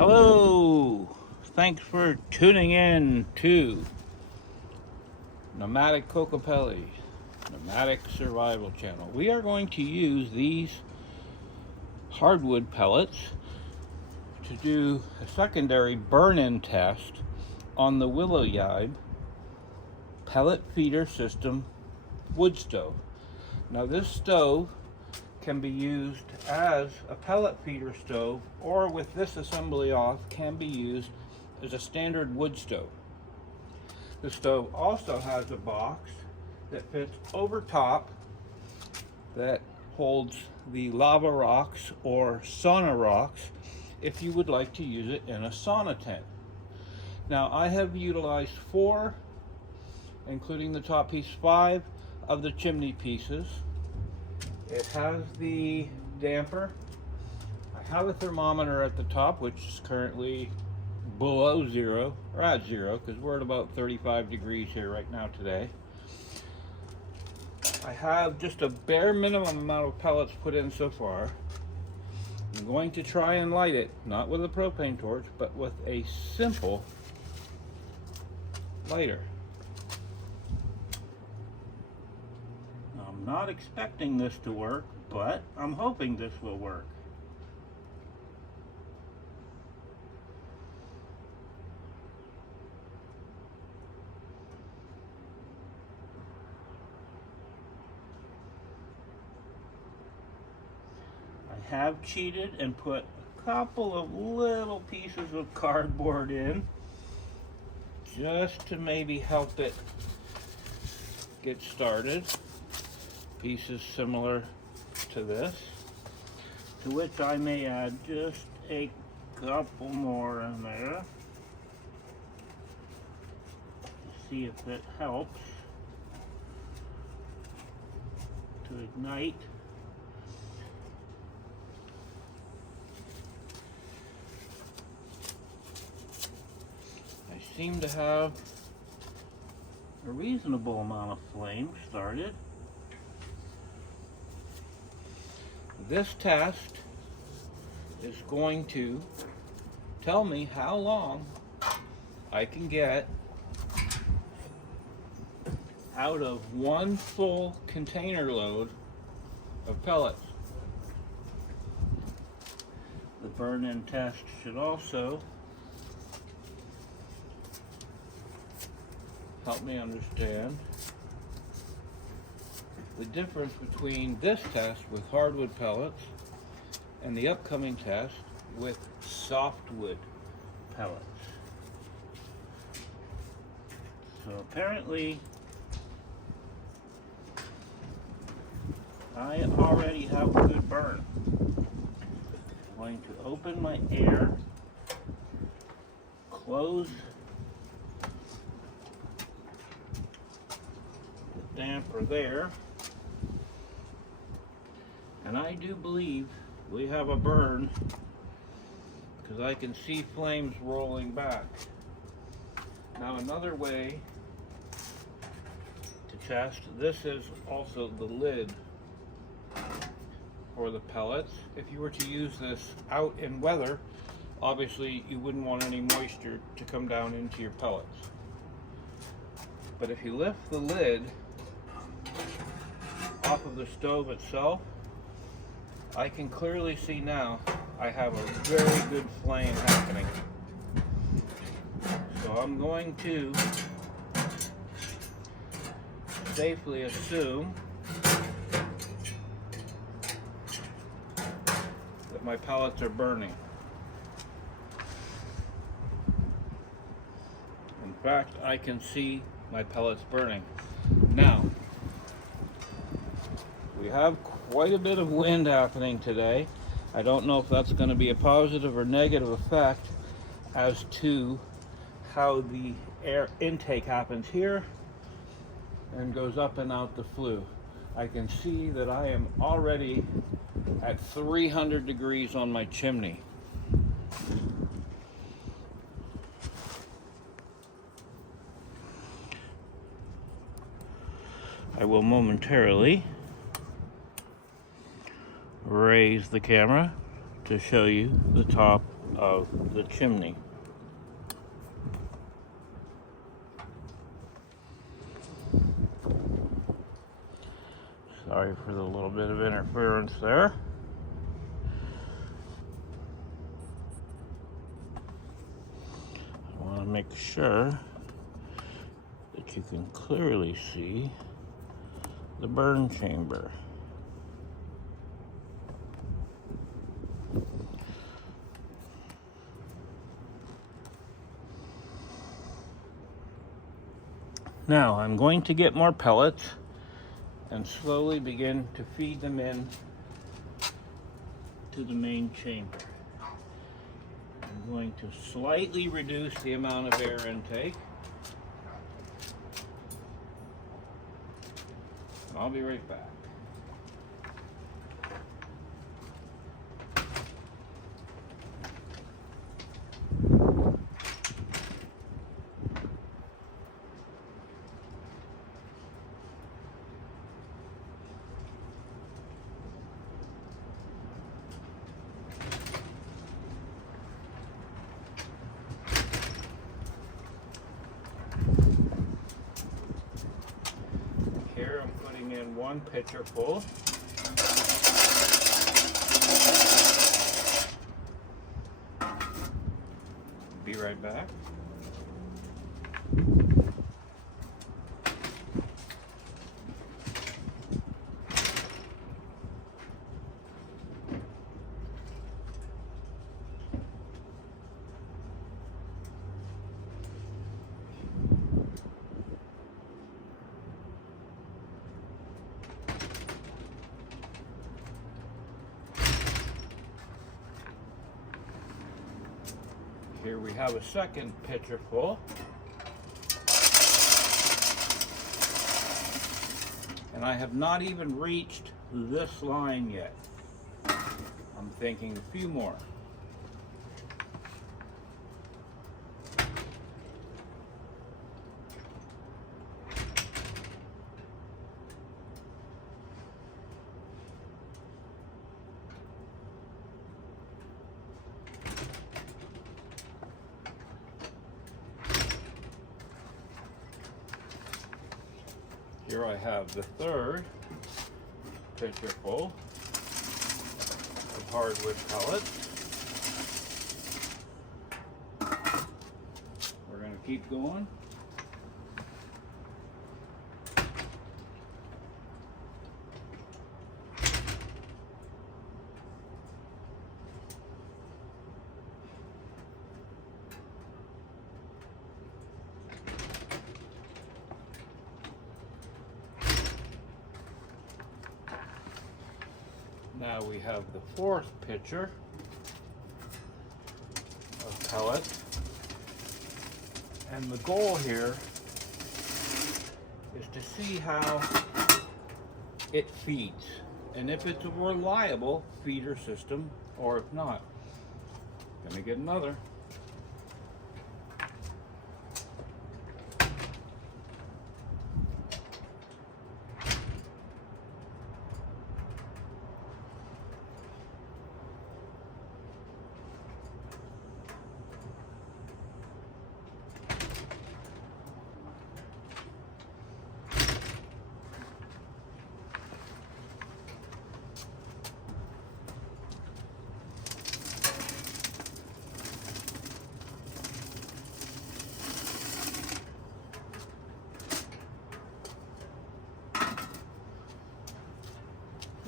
Hello, thanks for tuning in to Nomadic Cocopelli, Nomadic Survival Channel. We are going to use these hardwood pellets to do a secondary burn-in test on the Willowybe pellet feeder system wood stove. Now this stove can be used as a pellet feeder stove, or with this assembly off, can be used as a standard wood stove. The stove also has a box that fits over top that holds the lava rocks or sauna rocks if you would like to use it in a sauna tent. Now I have utilized 4, including the top piece, 5 of the chimney pieces. It has the damper. I have a thermometer at the top, which is currently below zero, or at zero, because we're at about 35 degrees here right now today. I have just a bare minimum amount of pellets put in so far. I'm going to try and light it, not with a propane torch, but with a simple lighter. I'm not expecting this to work, but I'm hoping this will work. I have cheated and put a couple of little pieces of cardboard in just to maybe help it get started. Pieces similar to this, to which I may add just a couple more in there to see if it helps to ignite. I seem to have a reasonable amount of flame started. This test is going to tell me how long I can get out of one full container load of pellets. The burn-in test should also help me understand the difference between this test with hardwood pellets and the upcoming test with softwood pellets. So apparently I already have a good burn. I'm going to open my air, close the damper there, and I do believe we have a burn because I can see flames rolling back. Now another way to test, this is also the lid for the pellets. If you were to use this out in weather, obviously you wouldn't want any moisture to come down into your pellets. But if you lift the lid off of the stove itself, I can clearly see now I have a very good flame happening. So I'm going to safely assume that my pellets are burning. In fact, I can see my pellets burning. Now, we have quite a bit of wind happening today. I don't know if that's going to be a positive or negative effect as to how the air intake happens here and goes up and out the flue. I can see that I am already at 300 degrees on my chimney. I will momentarily raise the camera to show you the top of the chimney. Sorry for the little bit of interference there. I want to make sure that you can clearly see the burn chamber. Now I'm going to get more pellets and slowly begin to feed them in to the main chamber. I'm going to slightly reduce the amount of air intake. I'll be right back. Here I'm putting in 1 pitcher full. Be right back. Here we have a second pitcher full. And I have not even reached this line yet. I'm thinking a few more. Here I have the third pitcher full of hardwood pellets. We're going to keep going. Now we have the fourth pitcher of pellets, and the goal here is to see how it feeds and if it's a reliable feeder system or if not. Gonna get another.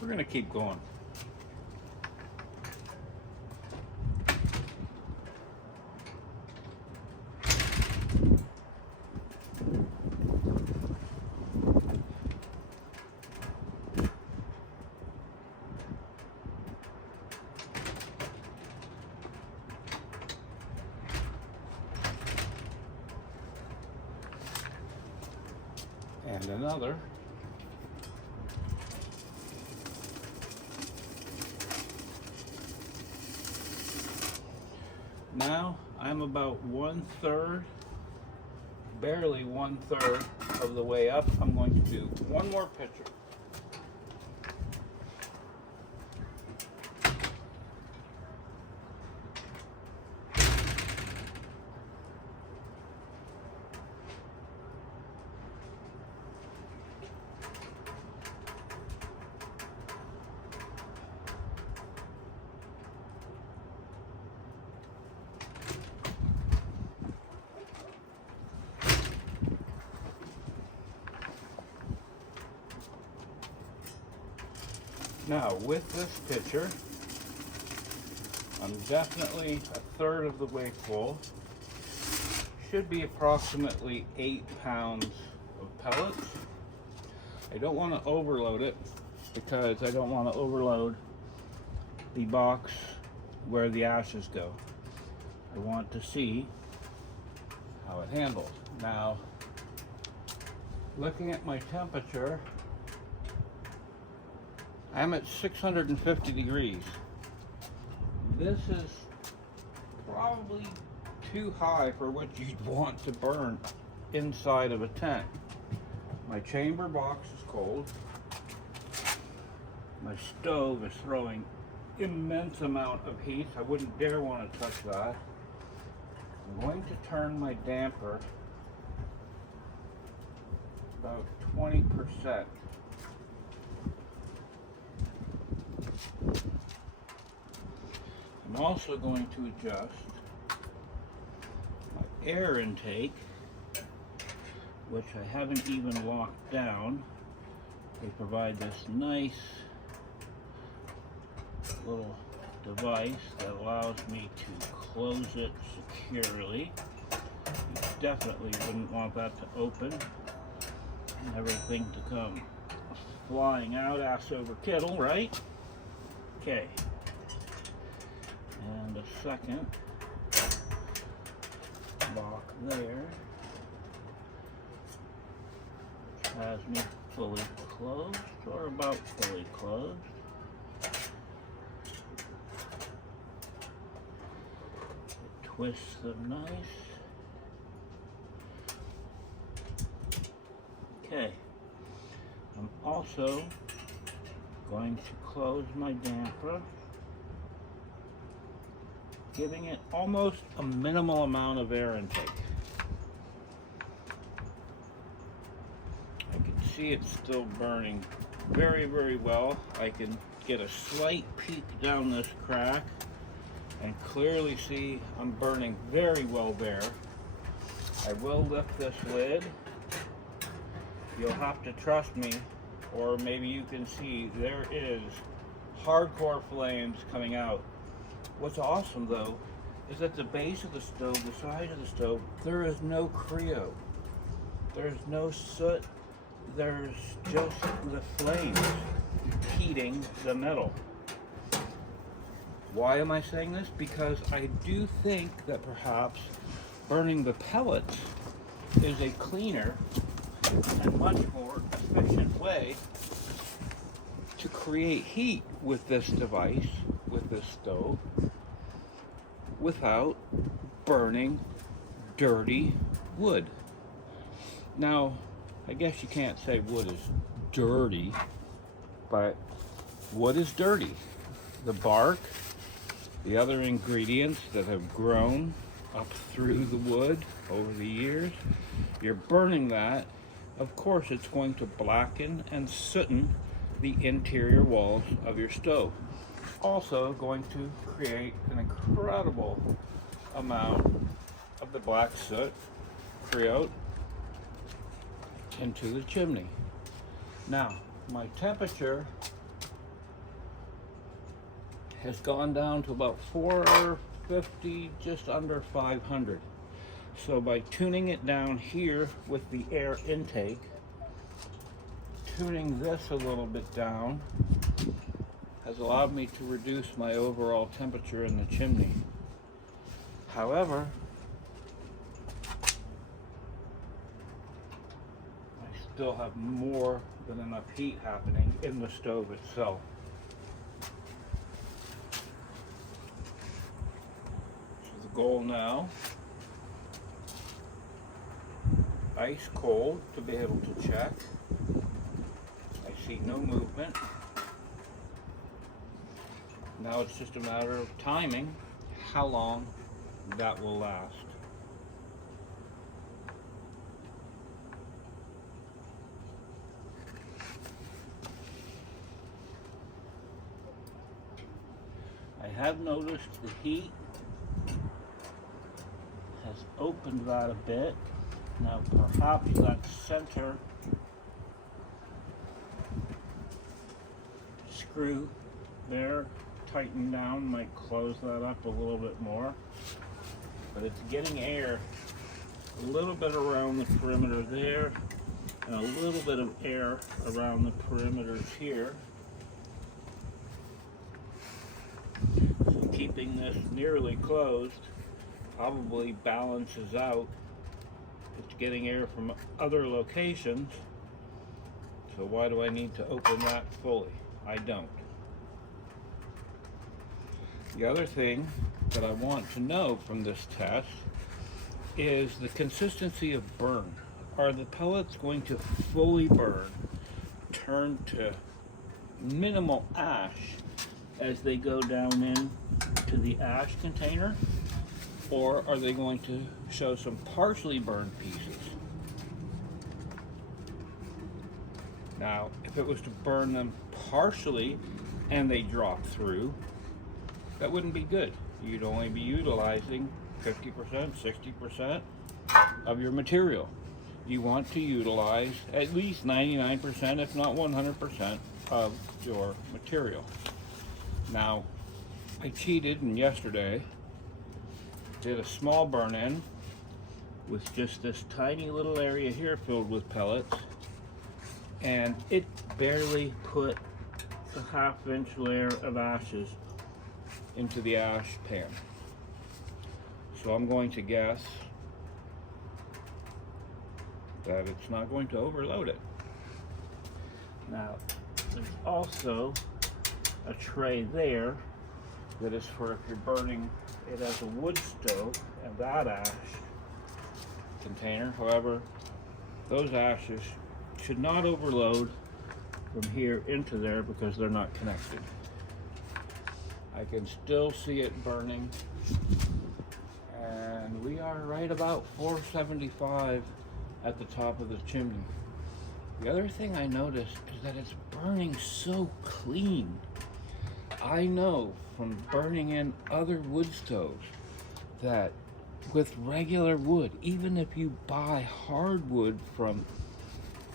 We're going to keep going. And another. Now I'm about 1/3, barely 1/3 of the way up. I'm going to do one more pitcher. Now with this pitcher, I'm definitely a third of the way full. Should be approximately 8 pounds of pellets. I don't want to overload it because I don't want to overload the box where the ashes go. I want to see how it handles. Now, looking at my temperature, I'm at 650 degrees. This is probably too high for what you'd want to burn inside of a tent. My chamber box is cold. My stove is throwing immense amount of heat. I wouldn't dare want to touch that. I'm going to turn my damper about 20%. I'm also going to adjust my air intake, which I haven't even locked down. They provide this nice little device that allows me to close it securely. You definitely wouldn't want that to open and everything to come flying out ass over kidtle, right? Okay. And a second lock there, which has me fully closed, or about fully closed. Twist them nice. Okay. I'm also going to close my damper, giving it almost a minimal amount of air intake. I can see it's still burning very, very well. I can get a slight peek down this crack and clearly see I'm burning very well there. I will lift this lid. You'll have to trust me, or maybe you can see there is hardcore flames coming out. What's awesome though is at the base of the stove, the side of the stove, there is no Creo. There's no soot. There's just the flames heating the metal. Why am I saying this? Because I do think that perhaps burning the pellets is a cleaner and much more efficient way to create heat with this device, with this stove, without burning dirty wood. Now, I guess you can't say wood is dirty, but wood is dirty. The bark, the other ingredients that have grown up through the wood over the years, you're burning that. Of course, it's going to blacken and sooten the interior walls of your stove. Also going to create an incredible amount of the black soot Creo into the chimney. Now, my temperature has gone down to about 450, just under 500. So by tuning it down here with the air intake, tuning this a little bit down, has allowed me to reduce my overall temperature in the chimney. However, I still have more than enough heat happening in the stove itself. So the goal now, ice cold to be able to check. I see no movement. Now it's just a matter of timing how long that will last. I have noticed the heat has opened that a bit. Now perhaps that center screw there tightened down, might close that up a little bit more, but it's getting air a little bit around the perimeter there and a little bit of air around the perimeters here. So keeping this nearly closed probably balances out. It's getting air from other locations, so why do I need to open that fully? I don't. The other thing that I want to know from this test is the consistency of burn. Are the pellets going to fully burn, turn to minimal ash as they go down into the ash container? Or are they going to show some partially burned pieces? Now, if it was to burn them partially and they drop through, that wouldn't be good. You'd only be utilizing 50%, 60% of your material. You want to utilize at least 99%, if not 100% of your material. Now, I cheated and yesterday did a small burn-in with just this tiny little area here filled with pellets, and it barely put a half-inch layer of ashes into the ash pan. So I'm going to guess that it's not going to overload it. Now, there's also a tray there that is for if you're burning it as a wood stove, and that ash container. However, those ashes should not overload from here into there because they're not connected. I can still see it burning, and we are right about 475 at the top of the chimney. The other thing I noticed is that it's burning so clean. I know from burning in other wood stoves that with regular wood, even if you buy hardwood from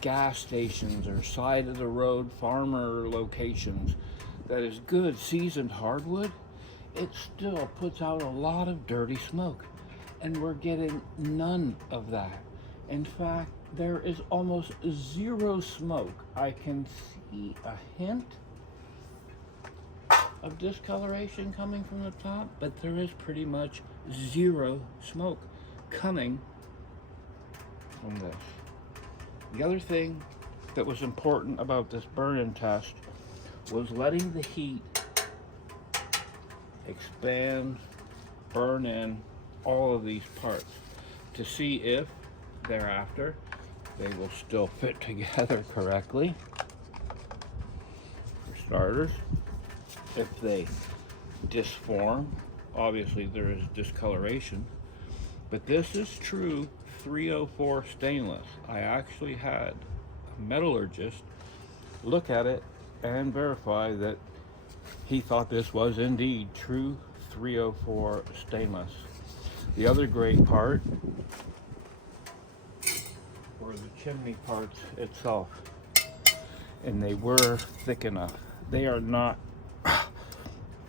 gas stations or side of the road farmer locations that is good seasoned hardwood, it still puts out a lot of dirty smoke, and we're getting none of that. In fact, there is almost zero smoke. I can see a hint of discoloration coming from the top, but there is pretty much zero smoke coming from this. The other thing that was important about this burn-in test was letting the heat expand, burn in all of these parts to see if thereafter they will still fit together correctly. For starters, if they disform, obviously there is discoloration, but this is true 304 stainless. I actually had a metallurgist look at it and verify that he thought this was indeed true 304 stainless. The other great part were the chimney parts itself, and they were thick enough. They are not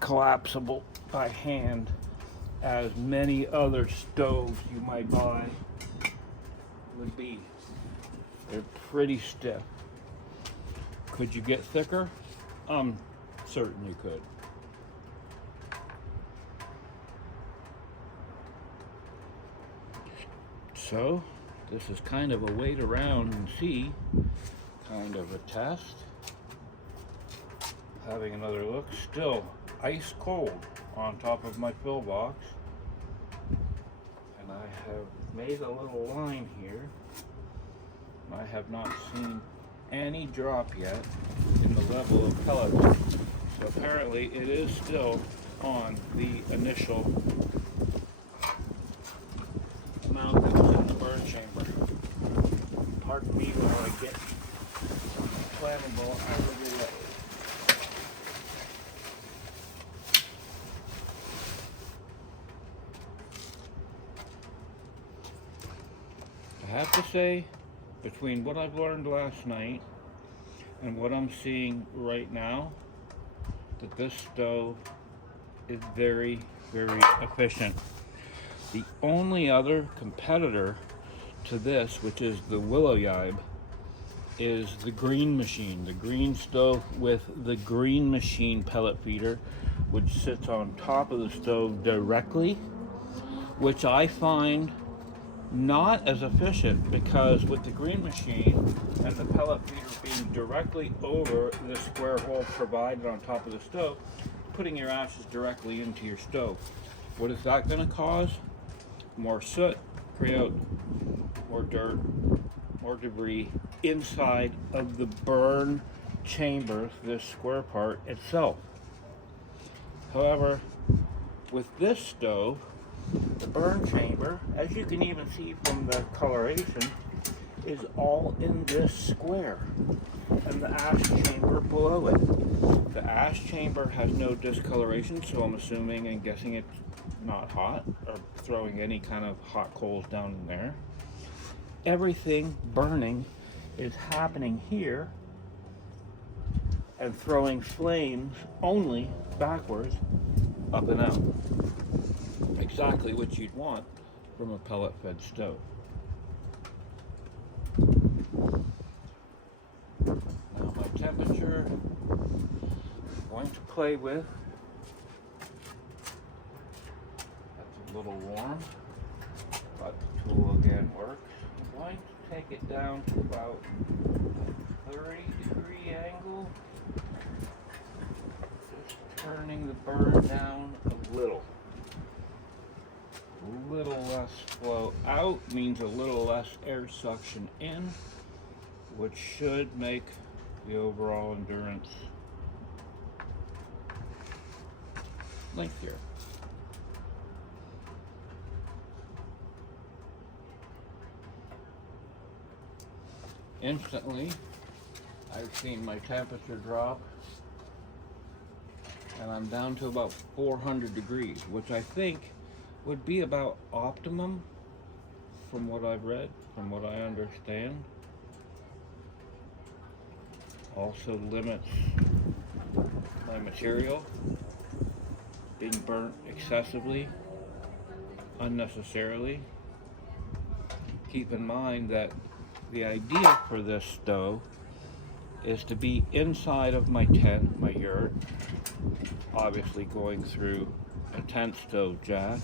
collapsible by hand as many other stoves you might buy would be. They're pretty stiff. Could you get thicker? I'm certain you could. So this is kind of a wait around and see kind of a test. Having another look, still ice cold on top of my fill box, and I have made a little line here. I have not seen any drop yet in the level of pellets, so apparently it is still on the initial amount that was in the burn chamber. Pardon me while I get flammable out of the way. I have to say, between what I've learned last night and what I'm seeing right now, that this stove is very, very efficient. The only other competitor to this, which is the Willowybe, is the green machine, the green stove with the green machine pellet feeder, which sits on top of the stove directly, which I find not as efficient, because with the green machine and the pellet feeder being directly over the square hole provided on top of the stove, putting your ashes directly into your stove. What is that going to cause? More soot, create more dirt, more debris inside of the burn chamber, this square part itself. However, with this stove, the burn chamber, as you can even see from the coloration, is all in this square, and the ash chamber below it. The ash chamber has no discoloration, so I'm assuming and guessing it's not hot or throwing any kind of hot coals down in there. Everything burning is happening here and throwing flames only backwards, up and out. Exactly what you'd want from a pellet fed stove. Now my temperature I'm going to play with. That's a little warm, but the tool again works. I'm going to take it down to about 30-degree angle. Just turning the burn down a little. A little less flow out means a little less air suction in, which should make the overall endurance lengthier. Instantly, I've seen my temperature drop, and I'm down to about 400 degrees, which I think would be about optimum from what I've read, from what I understand. Also limits my material being burnt excessively, unnecessarily. Keep in mind that the idea for this stove is to be inside of my tent, my yurt, obviously going through a tent stove jack,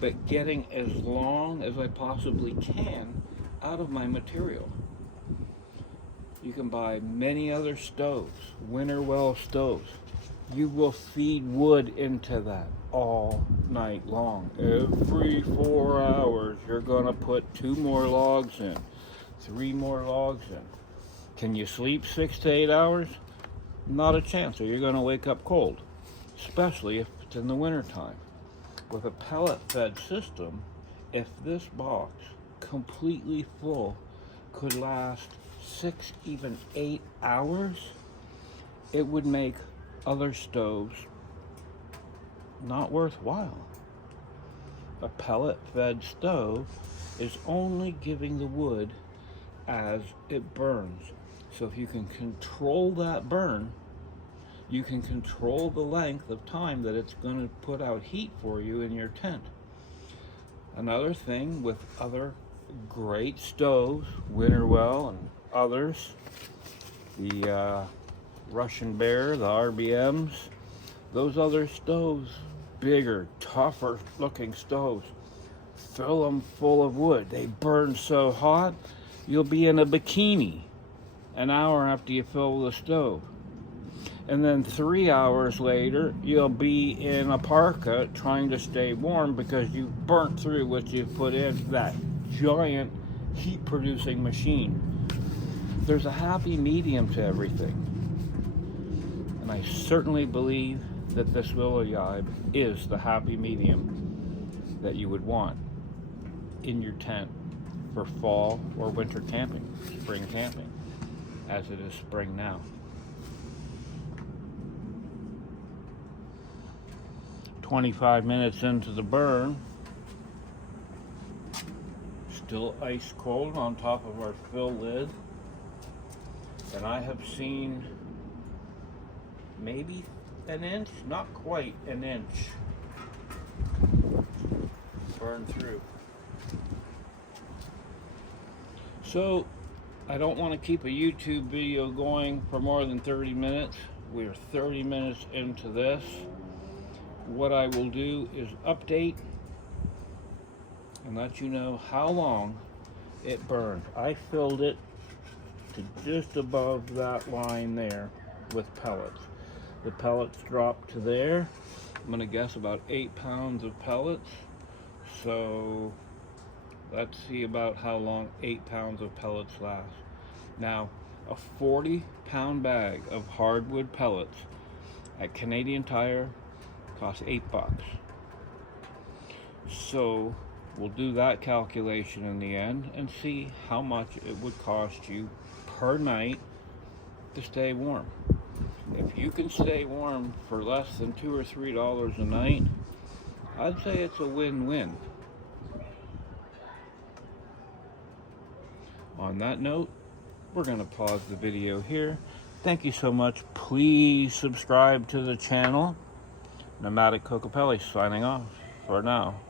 but getting as long as I possibly can out of my material. You can buy many other stoves, winter well stoves. You will feed wood into that all night long. Every 4 hours, you're gonna put 2 more logs in, 3 more logs in. Can you sleep 6 to 8 hours? Not a chance, or you're gonna wake up cold, especially if it's in the winter time. With a pellet fed system, if this box completely full could last 6, even 8 hours, it would make other stoves not worthwhile. A pellet fed stove is only giving the wood as it burns. So if you can control that burn, you can control the length of time that it's going to put out heat for you in your tent. Another thing with other great stoves, Winterwell and others, the Russian Bear, the RBMs, those other stoves, bigger, tougher looking stoves, fill them full of wood. They burn so hot, you'll be in a bikini an hour after you fill the stove. And then 3 hours later, you'll be in a parka trying to stay warm because you've burnt through what you've put in that giant heat producing machine. There's a happy medium to everything. And I certainly believe that this Willowybe is the happy medium that you would want in your tent for fall or winter camping, spring camping, as it is spring now. 25 minutes into the burn, still ice cold on top of our fill lid, and I have seen maybe an inch, not quite an inch. Burn through. So I don't want to keep a YouTube video going for more than 30 minutes. We're 30 minutes into this. What I will do is update and let you know how long it burned. I filled it to just above that line there with pellets. The pellets dropped to there. I'm going to guess about 8 pounds of pellets. So let's see about how long 8 pounds of pellets last. Now, a 40-pound bag of hardwood pellets at Canadian Tire costs $8. So we'll do that calculation in the end and see how much it would cost you per night to stay warm. If you can stay warm for less than $2 or $3 a night, I'd say it's a win-win. On that note, we're going to pause the video here. Thank you so much. Please subscribe to the channel. Nomadic Cocopelli signing off for now.